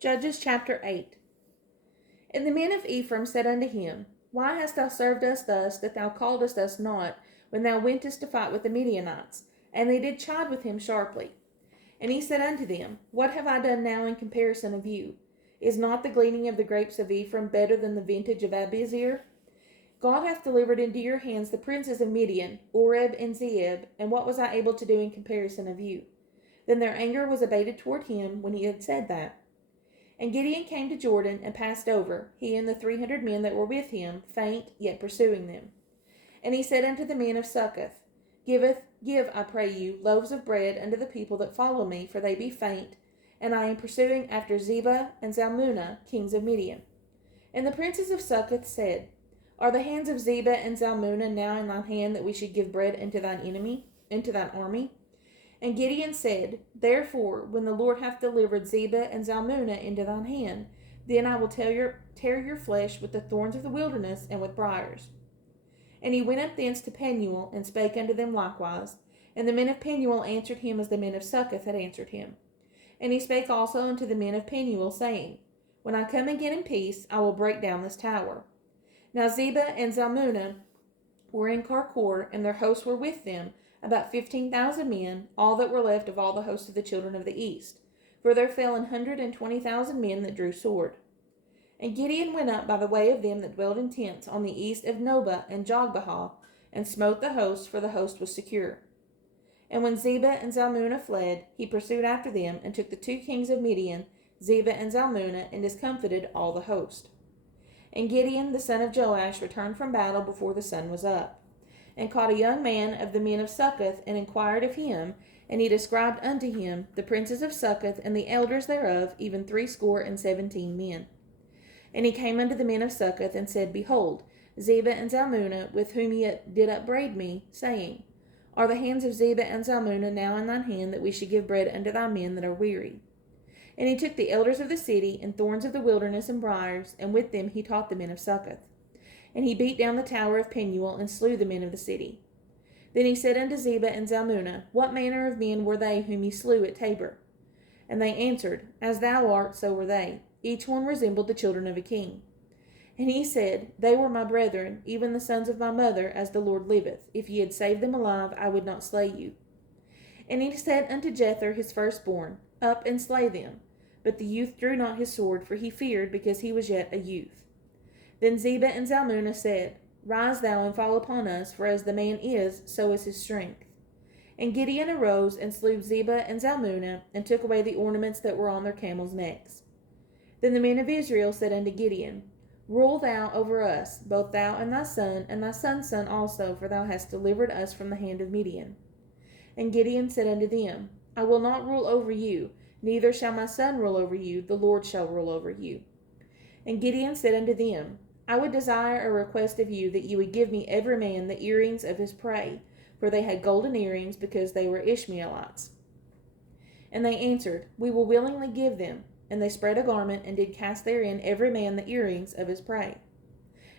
Judges chapter 8. And the men of Ephraim said unto him, Why hast thou served us thus, that thou calledst us not, when thou wentest to fight with the Midianites? And they did chide with him sharply. And he said unto them, What have I done now in comparison of you? Is not the gleaning of the grapes of Ephraim better than the vintage of Abiezer? God hath delivered into your hands the princes of Midian, Oreb and Zeeb, and what was I able to do in comparison of you? Then their anger was abated toward him when he had said that. And Gideon came to Jordan and passed over, he and the 300 men that were with him, faint, yet pursuing them. And he said unto the men of Succoth, Give, I pray you, loaves of bread unto the people that follow me, for they be faint, and I am pursuing after Zebah and Zalmunna, kings of Midian. And the princes of Succoth said, Are the hands of Zebah and Zalmunna now in thine hand, that we should give bread unto thine army? And Gideon said, Therefore, when the Lord hath delivered Zebah and Zalmunna into thine hand, then I will tear your flesh with the thorns of the wilderness and with briars. And he went up thence to Penuel, and spake unto them likewise. And the men of Penuel answered him as the men of Succoth had answered him. And he spake also unto the men of Penuel, saying, When I come again in peace, I will break down this tower. Now Zebah and Zalmunna were in Karkor, and their hosts were with them, about 15,000 men, all that were left of all the host of the children of the east. For there fell 120,000 men that drew sword. And Gideon went up by the way of them that dwelt in tents on the east of Nobah and Jogbehah, and smote the host, for the host was secure. And when Zebah and Zalmunna fled, he pursued after them, and took the 2 kings of Midian, Zebah and Zalmunna, and discomfited all the host. And Gideon the son of Joash returned from battle before the sun was up, and caught a young man of the men of Succoth, and inquired of him, and he described unto him the princes of Succoth, and the elders thereof, even 70 men. And he came unto the men of Succoth, and said, Behold, Zebah and Zalmunna, with whom ye did upbraid me, saying, Are the hands of Zebah and Zalmunna now in thine hand, that we should give bread unto thy men that are weary? And he took the elders of the city, and thorns of the wilderness, and briars, and with them he taught the men of Succoth. And he beat down the tower of Penuel, and slew the men of the city. Then he said unto Zebah and Zalmunna, What manner of men were they whom ye slew at Tabor? And they answered, As thou art, so were they. Each one resembled the children of a king. And he said, They were my brethren, even the sons of my mother, as the Lord liveth. If ye had saved them alive, I would not slay you. And he said unto Jether his firstborn, Up and slay them. But the youth drew not his sword, for he feared, because he was yet a youth. Then Zebah and Zalmunna said, Rise thou and fall upon us, for as the man is, so is his strength. And Gideon arose and slew Zebah and Zalmunna, and took away the ornaments that were on their camels' necks. Then the men of Israel said unto Gideon, Rule thou over us, both thou and thy son's son also, for thou hast delivered us from the hand of Midian. And Gideon said unto them, I will not rule over you, neither shall my son rule over you, the Lord shall rule over you. And Gideon said unto them, I would desire a request of you, that you would give me every man the earrings of his prey, for they had golden earrings, because they were Ishmaelites. And they answered, We will willingly give them. And they spread a garment, and did cast therein every man the earrings of his prey.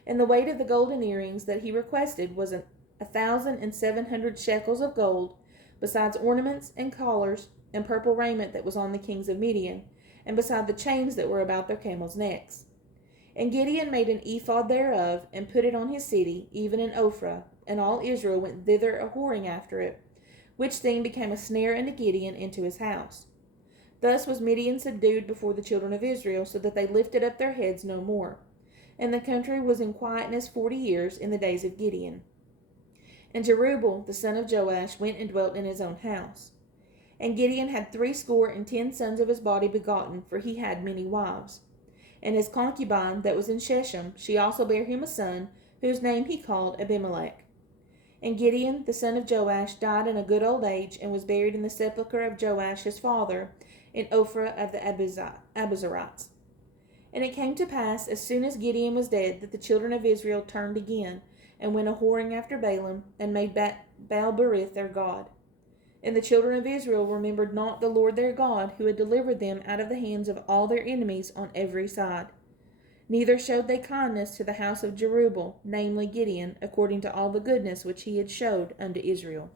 And the weight of the golden earrings that he requested was 1,700 shekels of gold, besides ornaments and collars and purple raiment that was on the kings of Midian, and beside the chains that were about their camels' necks. And Gideon made an ephod thereof, and put it on his city, even in Ophrah, and all Israel went thither a-whoring after it, which thing became a snare unto Gideon into his house. Thus was Midian subdued before the children of Israel, so that they lifted up their heads no more. And the country was in quietness 40 years in the days of Gideon. And Jerubbaal the son of Joash went and dwelt in his own house. And Gideon had 70 sons of his body begotten, for he had many wives. And his concubine that was in Shechem, she also bare him a son, whose name he called Abimelech. And Gideon the son of Joash died in a good old age, and was buried in the sepulchre of Joash his father, in Ophrah of the Abiezrites. And it came to pass, as soon as Gideon was dead, that the children of Israel turned again, and went a-whoring after Baalim, and made Baal-berith their god. And the children of Israel remembered not the Lord their God, who had delivered them out of the hands of all their enemies on every side. Neither showed they kindness to the house of Jerubbaal, namely Gideon, according to all the goodness which he had showed unto Israel.